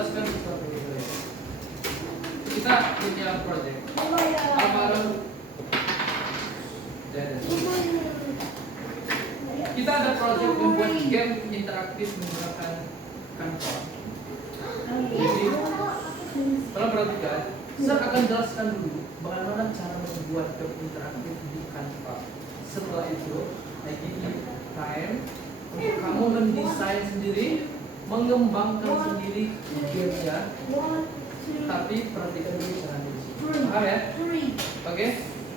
jelaskan seperti itu ya. Kita punya project Alvaro. Kita ada project membuat game interaktif menggunakan Canva. Jadi, tolong perhatikan, saya akan jelaskan dulu bagaimana cara membuat game interaktif di Canva. Setelah itu, I give you time untuk kamu mendesain sendiri, mengembangkan sendiri gamenya. Tapi perhatikan dulu caranya di sini. Paham ya? Oke?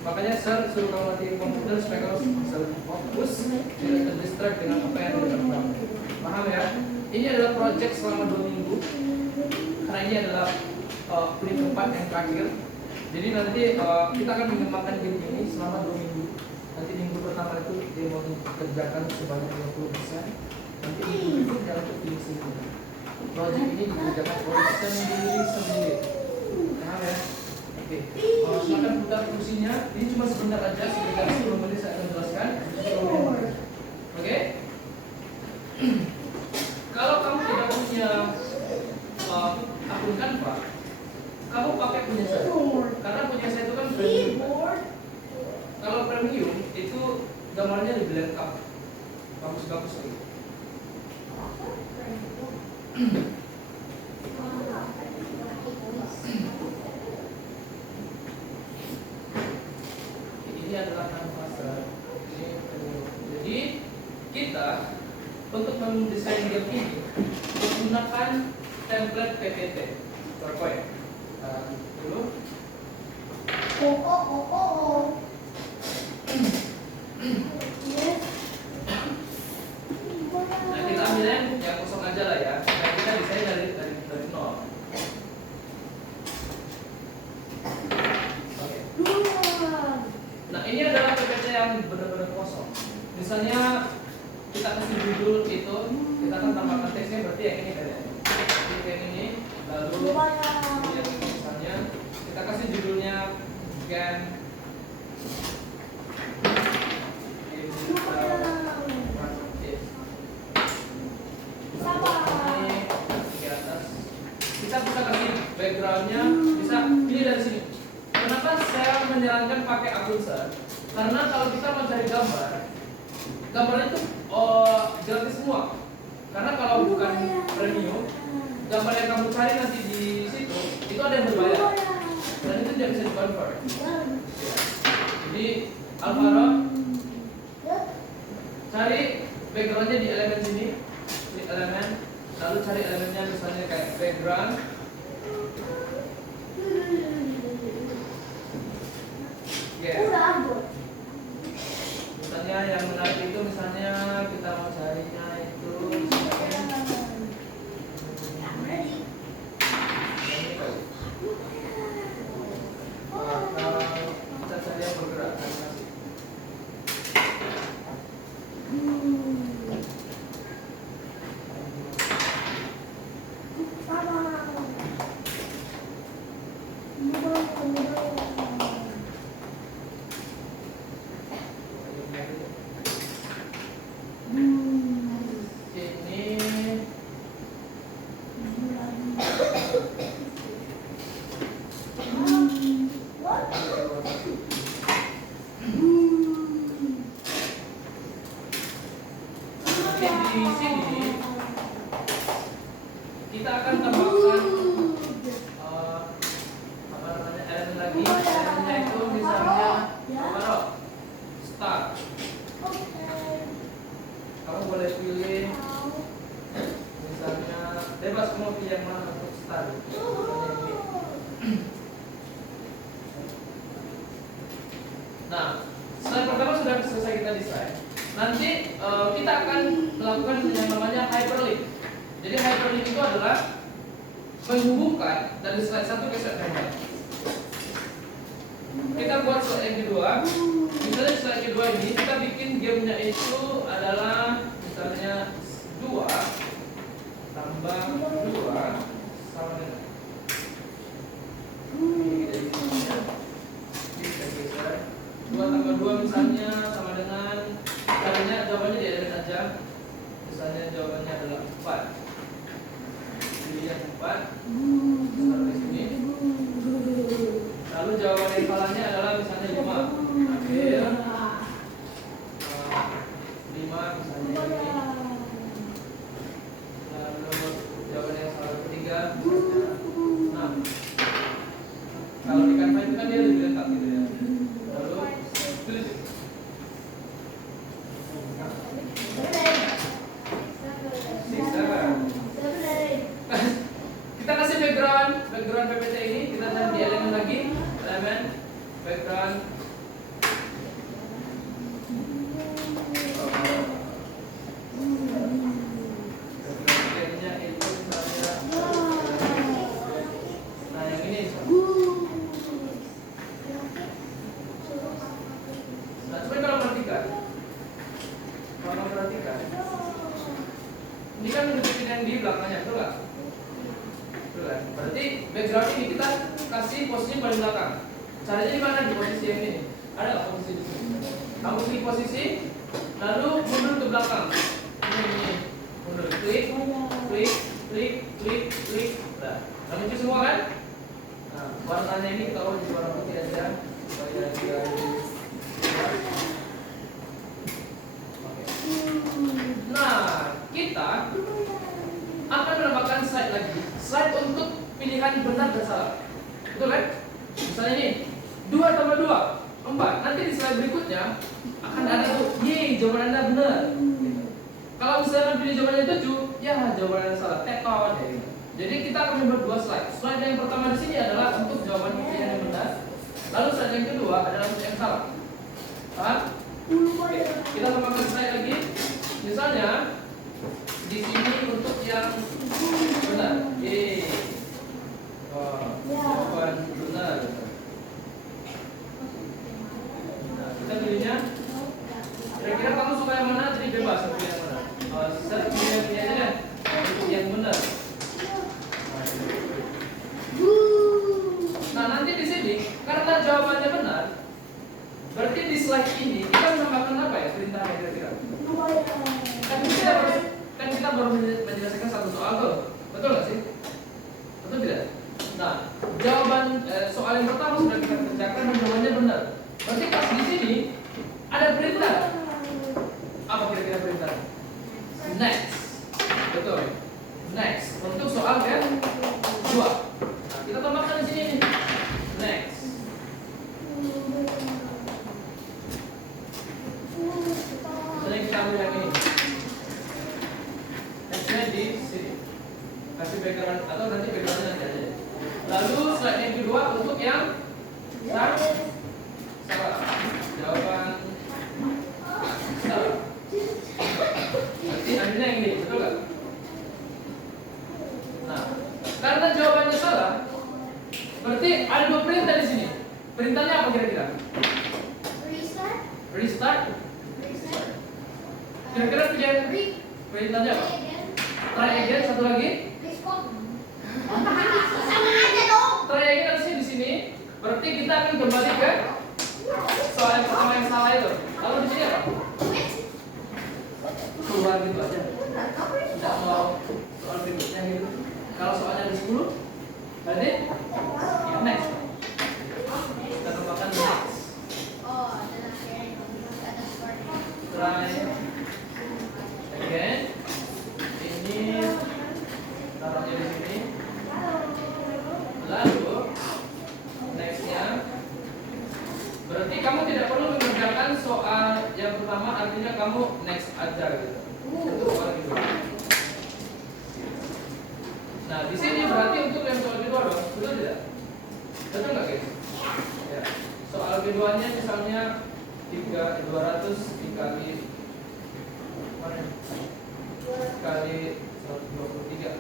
Makanya saya suruh kamu latih komputer supaya kamu bisa lebih fokus, tidak terdistract dengan apa yang ada di dalam. Paham ya? Ini adalah project selama 2 minggu. Karena ini adalah klip keempat yang terakhir. Jadi nanti kita akan mengembangkan game ini selama 2 minggu. Nanti minggu pertama itu dia mau kerjakan sebanyak 20%. Nanti minggu itu jangan terpilih sendiri. Project ini dikerjakan oleh sendiri. Paham ya? Oke. Silakan putar kursinya. Ini cuma sebentar aja, sekitar 10 menit saya akan jelaskan. Oke? Kalau kamu tidak punya akun Canva, kamu pakai punya saya. Karena punya saya itu kan premium. Kalau premium itu gambarnya lebih lengkap, bagus-bagus gitu. Ini adalah Canva. Jadi kita untuk mendesain game ini menggunakan template PPT. PowerPoint. Dulu. Nah, kita ambil yang kosong aja lah ya. Nah, kita desain dari nol. Oke. Nah, ini adalah PPT yang benar-benar kosong. Misalnya kita kasih judul itu, kita akan tambahkan teksnya, berarti yang ini kayaknya. Yang ini, lalu yang ini misalnya kita kasih judulnya game kita bisa kasih backgroundnya, bisa pilih dari sini. Kenapa saya menyarankan pakai akun saya? Karena kalau kita mau cari gambarnya itu gratis semua. Karena kalau bukan premium, gambar yang kamu cari nanti di situ itu ada yang berbayar dan itu tidak bisa di-convert. Jadi Alvaro cari backgroundnya di elemen sini, di elemen, lalu cari elemennya misalnya kayak background. Misalnya yang menarik itu misalnya kita mau carinya itu misalnya kita cari yang bergerak. Di sini kita akan tambahkan apa namanya elemen lagi. Elemennya itu misalnya start. Kamu boleh pilih misalnya bebas, kamu pilih yang mana untuk start. Nah, slide pertama sudah selesai kita desain. Nanti kita akan melakukan yang namanya hyperlink. Jadi hyperlink itu adalah menghubungkan dari slide 1 ke slide yang lain. Kita buat slide yang kedua. Misalnya slide kedua ini kita bikin gamenya itu adalah misalnya 2 tambah 2 sama dengan dua tambah 2 misalnya sama dengan jawabannya di elemen aja. Misalnya jawabannya adalah 4. Pilihan 4. Dapat. Start di sini. Lalu jawaban yang salahnya adalah misalnya 5. Ambil 5 misalnya ini. Lalu jawaban yang salah ketiga misalnya 6. Kalau di Canva itu kan dia lebih lengkap gitu ya. Lalu tulis. Kita kasih background PPT ini, kita cari di elemen lagi, elemen background. Backgroundnya itu misalnya, nah yang ini. Nah coba kalau perhatikan, ini kan menunjukin yang di belakangnya, betul nggak? Berarti background ini kita kasih posisi paling belakang. Caranya di mana? Di posisi yang ini. Ada nggak posisi di sini? Kamu klik posisi, lalu mundur ke belakang. Ini mundur, klik. Nah, muncul semua kan? Nah, warnanya ini kita ubah jadi warna putih aja supaya dia Nah, kita akan menambahkan slide lagi. Slide untuk pilihan benar dan salah. Betul kan? Misalnya ini 2 tambah 2 4. Nanti di slide berikutnya akan ada tuh, yeay, jawaban Anda benar. Kalau misalnya pilih jawabannya 7, ya jawaban Anda salah. Kawan ya. Jadi kita akan membuat 2 slide. Slide yang pertama di sini adalah untuk jawaban pilihan yang benar. Lalu slide yang kedua adalah untuk yang salah. Paham? Oke, kita tambahkan slide lagi. Misalnya di sini untuk yang benar, jawaban benar. Nah, kita pilihnya. Kira-kira kamu suka yang mana? Jadi bebas pilih yang mana. Saya pilih aja deh untuk yang benar. Nah, nanti di sini karena jawabannya benar, berarti di slide ini kita menambahkan apa ya perintahnya kira-kira? Kan kita baru menjelaskan satu soal tuh, betul nggak sih? Betul tidak? Nah, jawaban soal yang pertama sudah kita kerjakan dan jawabannya benar. Berarti pas di sini ada perintah. Apa kira-kira perintah? Next, betul. Next untuk soal yang kedua. Nah, kita tambahkan di sini. Next. Jadi kita ambil yang ini. Di sini kasih background atau nanti backgroundnya nanti aja. Lalu slide yang kedua untuk yang salah. Jawaban salah. Nanti ambilnya yang ini, betul nggak? Nah, karena jawabannya salah, berarti ada 2 perintah di sini. Perintahnya apa kira-kira? Restart. Kira-kira perintahnya apa? Try again, satu lagi. Try again harusnya di sini. Berarti kita akan kembali ke soal yang pertama yang salah itu. Lalu di sini apa? Keluar gitu aja. Tidak mau soal berikutnya gitu. Kalau soalnya ada 10, berarti ya next. Kita tambahkan next. Try again. Ini taruhnya di sini. Lalu nextnya, berarti kamu tidak perlu mengerjakan soal yang pertama, artinya kamu next aja gitu. Untuk soal kedua. Nah di sini berarti untuk yang soal kedua dong, betul tidak? Betul nggak guys? Ya. Soal keduanya misalnya 200 dikali mana? Kali 123.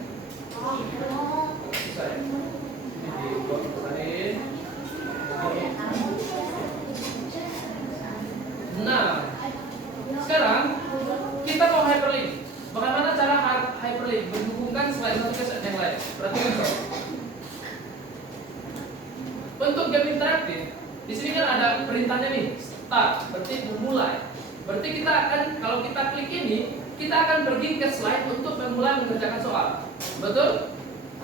Susah ya? Ini dibuat kali. Nah, sekarang kita mau hyperlink. Bagaimana cara hyperlink menghubungkan slide satu ke slide yang lain? Perhatikan sob. Untuk game interaktif, di sini kan ada perintahnya nih, start, berarti memulai. Berarti kita akan, kalau kita klik ini, kita akan pergi ke slide untuk memulai mengerjakan soal. Betul?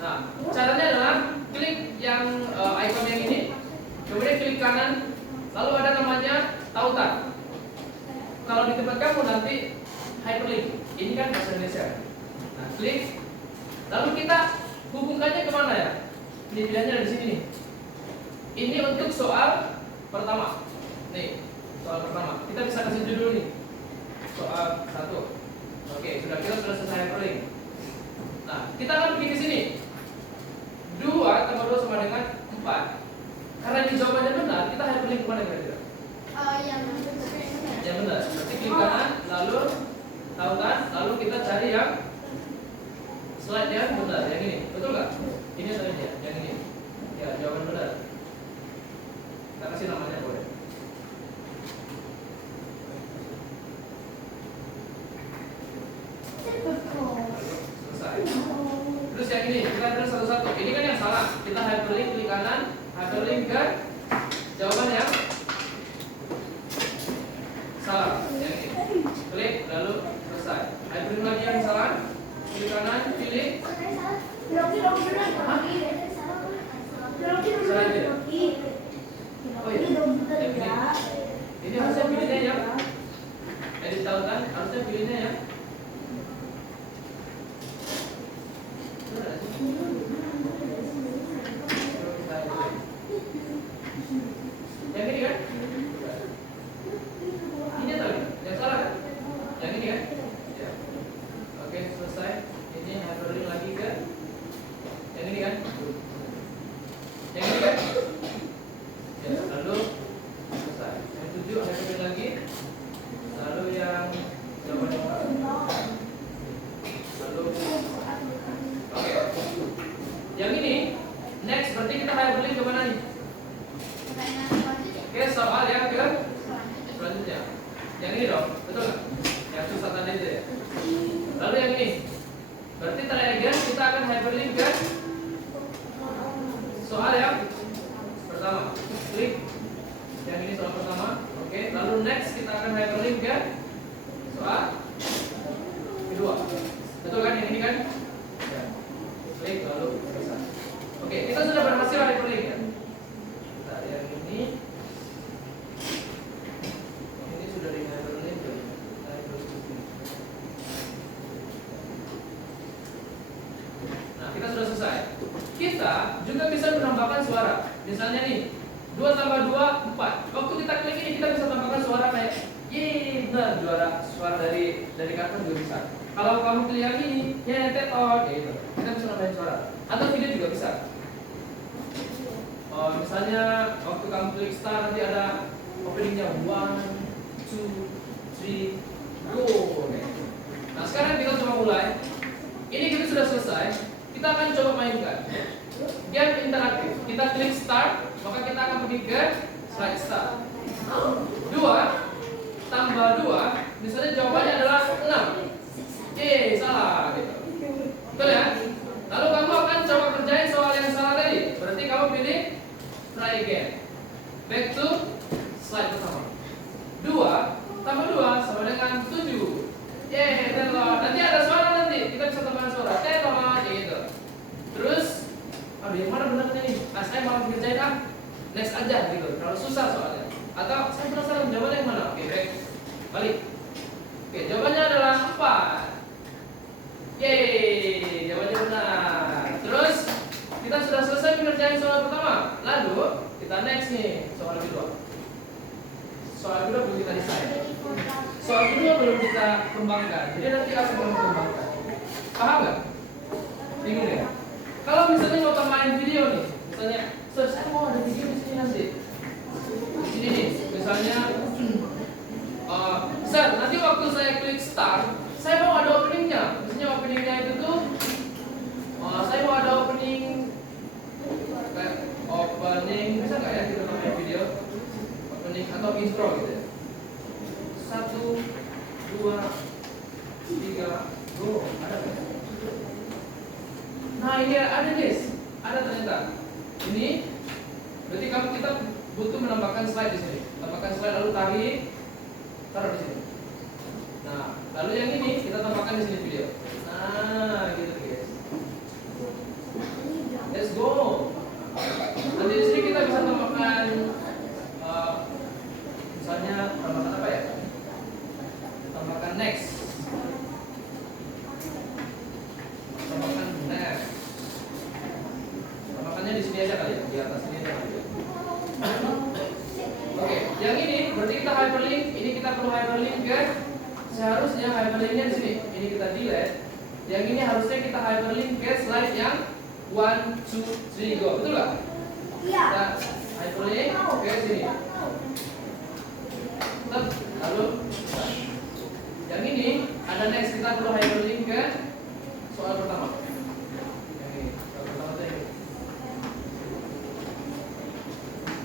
Nah, caranya adalah klik yang icon yang ini, kemudian klik kanan, lalu ada namanya tautan. Kalau di tempat kamu nanti hyperlink, ini kan bahasa Indonesia. Nah, klik, lalu kita hubungkannya kemana ya? Ini pilihannya ada di sini nih. Ini untuk soal pertama. Nih, soal pertama. Kita bisa kasih judul nih. Soal 1. Oke, kita sudah selesai hyperlink. Nah, kita akan pergi ke sini. 2 tambah 2 sama dengan 4. Karena ini jawabannya benar, kita hyperlink kemana kira-kira? Yang benar. Berarti klik kanan, lalu tautan, lalu kita cari yang slide yang benar, yang ini. Betul nggak? Ini atau ini ya? Yang ini. Ya, jawaban benar. Kita kasih namanya boleh. Selesai. Terus yang ini, kita terus satu-satu. Ini kan yang salah. Kita hyperlink klik kanan, hyperlink ke jawaban yang salah. Yang ini. Klik lalu selesai. Hyperlink lagi yang salah. Klik kanan, pilih. Oh iya. Ini harusnya pilihnya ya. Edit tautan harusnya pilihnya ya. Yang ini kan? Ini atau ini? Yang salah kan? Yang ini kan? Ya. Oke, selesai. Ini hyperlink lagi ke yang ini kan? Yang ini kan? Ya, lalu selesai. Yang 7 hyperlink lagi. Lalu yang jawaban yang lalu oke. Yang ini next, berarti kita hyperlink ke mana nih? Oke, soal yang ke selanjutnya. Yang ini dong, betul nggak? Yang susah tadi itu ya. Lalu yang ini, berarti try again kita akan hyperlink ke soal yang pertama. Klik yang ini soal pertama. Oke, lalu next kita akan hyperlink ke soal kedua. Betul kan? Yang ini kan? Ya. Klik lalu selesai. Oke, kita sudah berhasil hyperlink ya. Bentar, yang ini sudah di hyperlink ya. Nah, kita sudah selesai. Kita juga bisa menambahkan suara. Misalnya nih, 2 tambah 2 4. Waktu kita klik ini kita bisa tambahkan suara kayak yeay, benar, suara dari kartun juga bisa. Kalau kamu pilih yang ini, ya tetot, gitu. Kita bisa nambahin suara. Atau video juga bisa. Misalnya waktu kamu klik start nanti ada openingnya 1, 2, 3, go. Nah, sekarang kita coba mulai. Ini kita sudah selesai. Kita akan coba mainkan game interaktif. Kita klik start, maka kita akan pergi ke slide start. 2 tambah 2, misalnya jawabannya adalah 6. Salah gitu. Betul ya? Lalu kamu akan coba kerjain soal yang salah tadi. Berarti kamu pilih try again. Back to slide pertama. 2 tambah 2 sama dengan 7. Telur. Nanti ada suara nanti. Kita bisa tambahkan suara. Telur gitu. Terus, aduh yang mana benar nih? Nah, saya mau kerjain next aja gitu. Kalau susah soalnya. Atau saya penasaran jawabannya yang mana? Oke, baik. Balik. Oke, jawabannya adalah 4. Jawabannya benar. Terus kita sudah selesai mengerjakan soal pertama. Lalu kita next nih soal kedua. Soal kedua belum kita desain. Soal kedua belum kita kembangkan. Jadi nanti aku belum kembangkan. Paham nggak? Bingung ya? Kalau misalnya mau tambahin video nih, misalnya, saya mau ada video di sini nanti. Di sini nih, misalnya, Sir, nanti waktu saya klik start, saya mau ada openingnya. Misalnya openingnya itu tuh, saya mau ada opening, bisa nggak ya kita tambahin video? Opening atau intro gitu ya. 1, 2, 3, go. Ada nggak? Nah ini ada guys, ada ternyata. Ini berarti kita butuh menambahkan slide di sini. Tambahkan slide lalu tarik, taruh di sini. Nah lalu yang ini kita tambahkan di sini video. Nah gitu guys. Seharusnya kita hyperlink ke slide yang 1, 2, 3 go. Betul nggak? Iya. Kita hyperlink ke sini. Lalu yang ini ada next, kita perlu hyperlink ke soal pertama. Yang ini, soal pertama itu ini.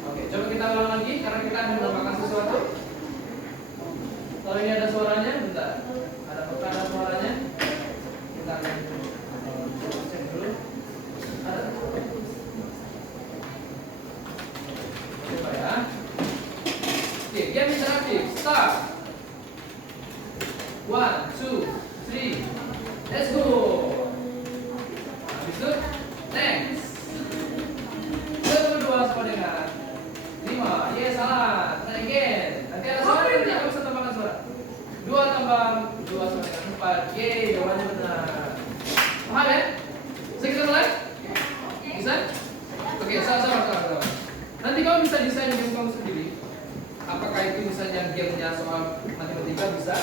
Oke, coba kita ulang lagi karena kita akan menambahkan sesuatu. Kalau ini ada suaranya, bentar. Apakah ada suaranya? Kita akan cek dulu. Ada. Coba ya. Oke, game interaktif. Start. 1, 2, 3. Let's go. Habis itu next. Kedua sama dengan 5. Yes, salah. Try again. Nanti ada suara, nanti aku bisa tambahkan suara. 2 tambah 2 sama dengan 4. Yeay, jawabannya benar. Paham ya? Bisa kita mulai? Bisa? Oke, sama-sama. Nanti kamu bisa desain game kamu sendiri. Apakah itu misalnya gamenya soal matematika bisa?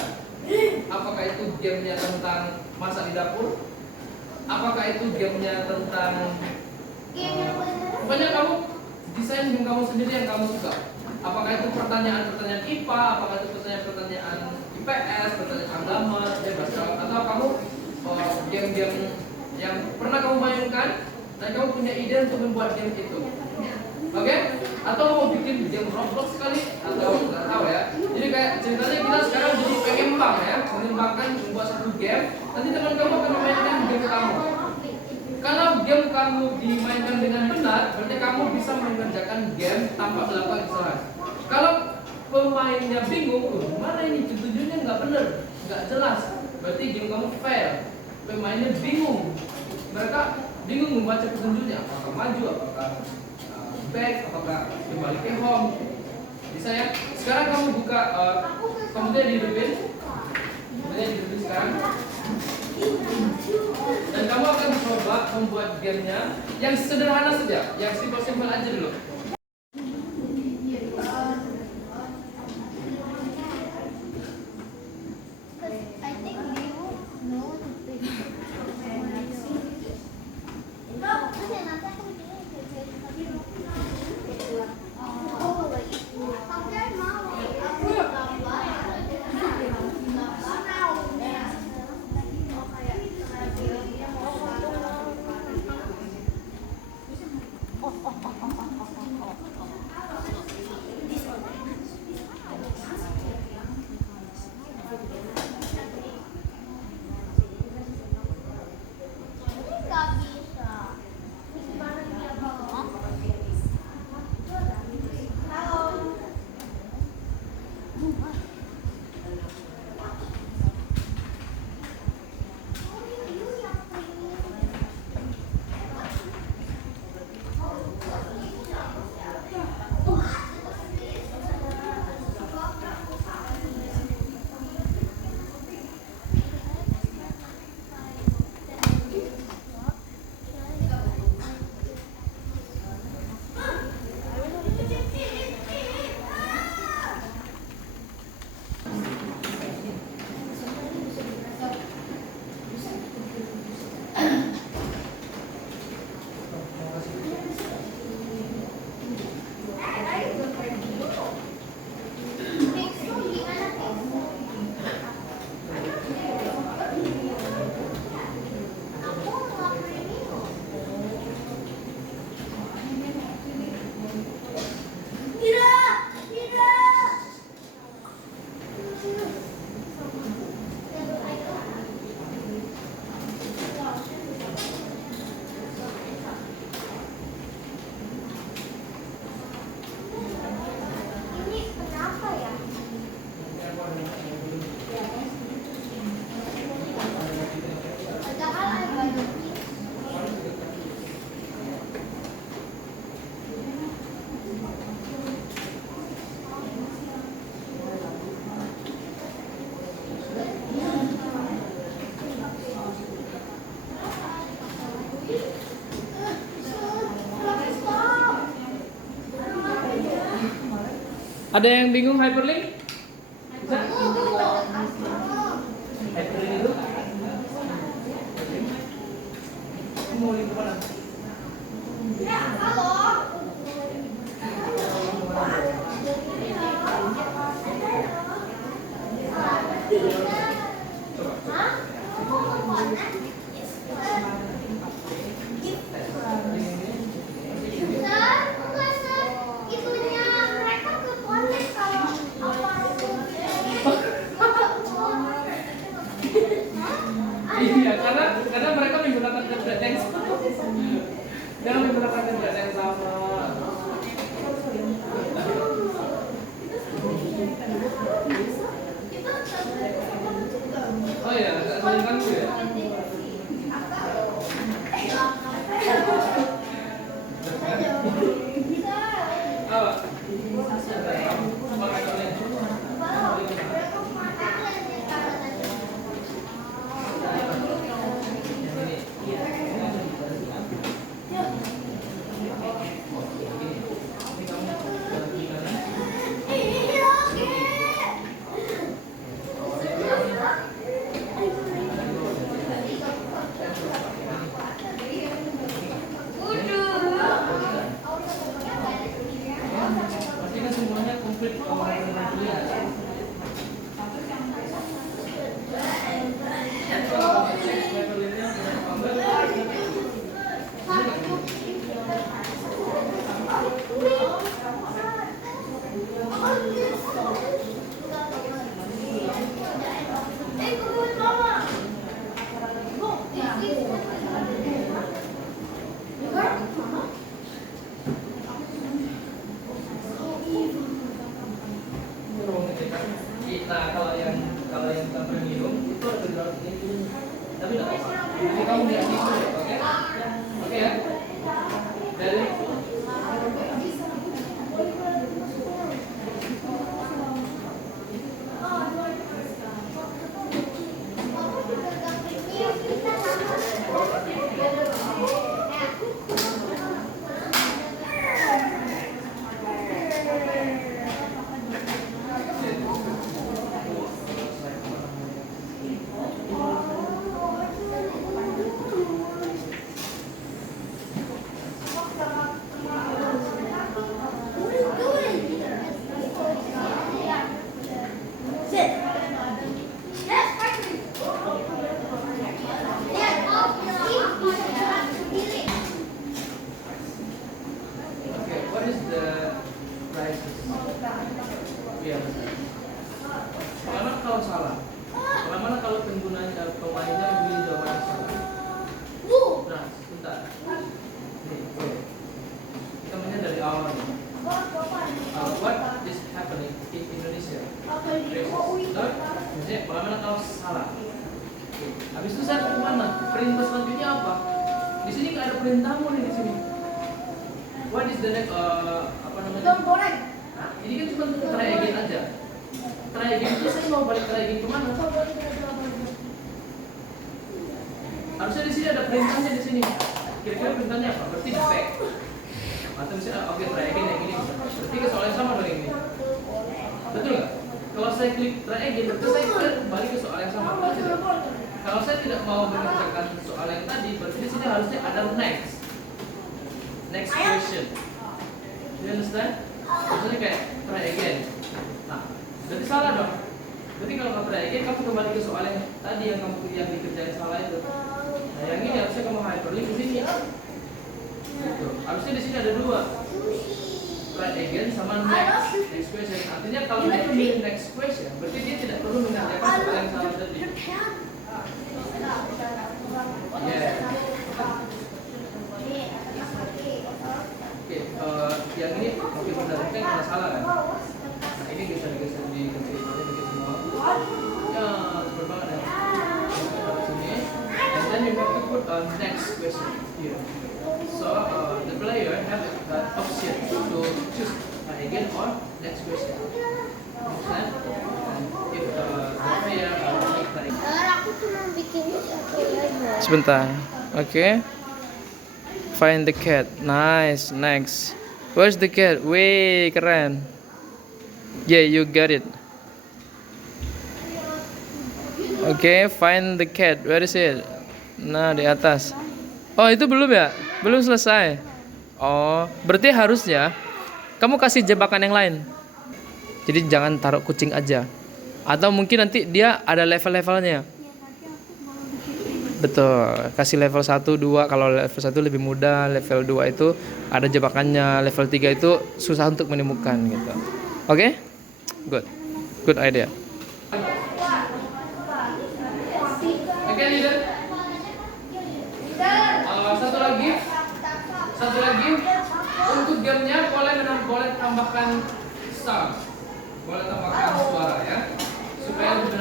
Apakah itu gamenya tentang masak di dapur? Apakah itu gamenya tentang pokoknya kamu desain game kamu sendiri yang kamu suka. Apakah itu pertanyaan-pertanyaan IPA, apakah itu pertanyaan-pertanyaan IPS, pertanyaan agama, bebas. Atau kamu game-game yang pernah kamu mainkan dan kamu punya ide untuk membuat game itu. Oke? Atau mau bikin game Roblox sekali atau nggak tahu ya. Jadi kayak ceritanya kita sekarang jadi pengembang ya, mengembangkan membuat satu game. Nanti teman kamu akan memainkan game kamu. Kalau game kamu dimainkan dengan benar, berarti kamu bisa mengerjakan game tanpa melakukan kesalahan. Kalau pemainnya bingung, mana ini tujuannya nggak benar, nggak jelas, berarti game kamu fail. Pemainnya bingung, mereka bingung membaca petunjuknya, apakah maju, apakah back, apakah kembali ke home. Bisa ya? Sekarang kamu buka komputer di hidupin, sekarang. Dan kamu akan coba membuat gamenya yang sederhana saja, yang simple-simple aja dulu. Ada yang bingung hyperlink? Bisa? Hyperlink itu? Mau link kemana? Iya, karena mereka menggunakan template yang sama. Jangan menggunakan template yang sama. Oh ya, agak saling ganggu ya. Apa? Pastikan semuanya komplit kalau nah, kalau yang tanpa minum itu ada di dalam ini. Tapi tidak apa. Jadi kamu lihat itu, oke? Oke ya. Dari what is the prices? Iya benar. Mana kalau salah? Mana kalau penggunanya pemainnya beli jawaban salah? Nah, sebentar. Nih, kita melihat dari awal. What is happening in Indonesia? Misalnya, mana kalau salah? Habis itu saya ke mana? Perintah selanjutnya apa? Di sini nggak ada perintahmu nih di sini. What is the next apa namanya? Nah, ini kan cuma try again aja. Try again itu saya mau balik try again kemana? Harusnya di sini ada perintahnya di sini. Kira-kira perintahnya apa? Berarti di back. Atau misalnya oke try again yang ini. Berarti ke soal yang sama dong ini. Betul nggak? Kalau saya klik try again, berarti saya balik ke soal yang sama. Kalau saya tidak mau mengerjakan soal yang tadi, berarti di sini harusnya ada next. Next question. You understand? Maksudnya kayak try again. Nah, berarti salah dong. Berarti kalau kamu try again, kamu kembali ke soal yang tadi yang dikerjain salah itu. Nah, yang ini harusnya kamu hyperlink ke sini. Gitu. Harusnya di sini ada dua. Try again sama next question. Artinya kalau dia pilih next question, berarti dia tidak perlu mengerjakan soal yang salah tadi. Yeah. Yang ini mungkin benar kan karena salah kan? Nah ini bisa digeser dikit semua. Ya super banget ya. Sini. And then you have to put a next question here. So the player have the option to choose again or next question. Understand? And if the player like Aku cuma bikin satu aja. Sebentar. Oke. Find the cat. Nice. Next. Where's the cat? Wih, keren. Yeah, you got it. Oke, find the cat. Where is it? Nah, di atas. Oh, itu belum ya? Belum selesai. Oh, berarti harusnya kamu kasih jebakan yang lain. Jadi jangan taruh kucing aja. Atau mungkin nanti dia ada level-levelnya. Betul, kasih level 1, 2. Kalau level 1 lebih mudah, level 2 itu ada jebakannya, level 3 itu susah untuk menemukan gitu. Oke? Good. Good idea. Oke, leader. Satu lagi. Untuk gamenya boleh tambahkan sound, boleh tambahkan suara ya, supaya lebih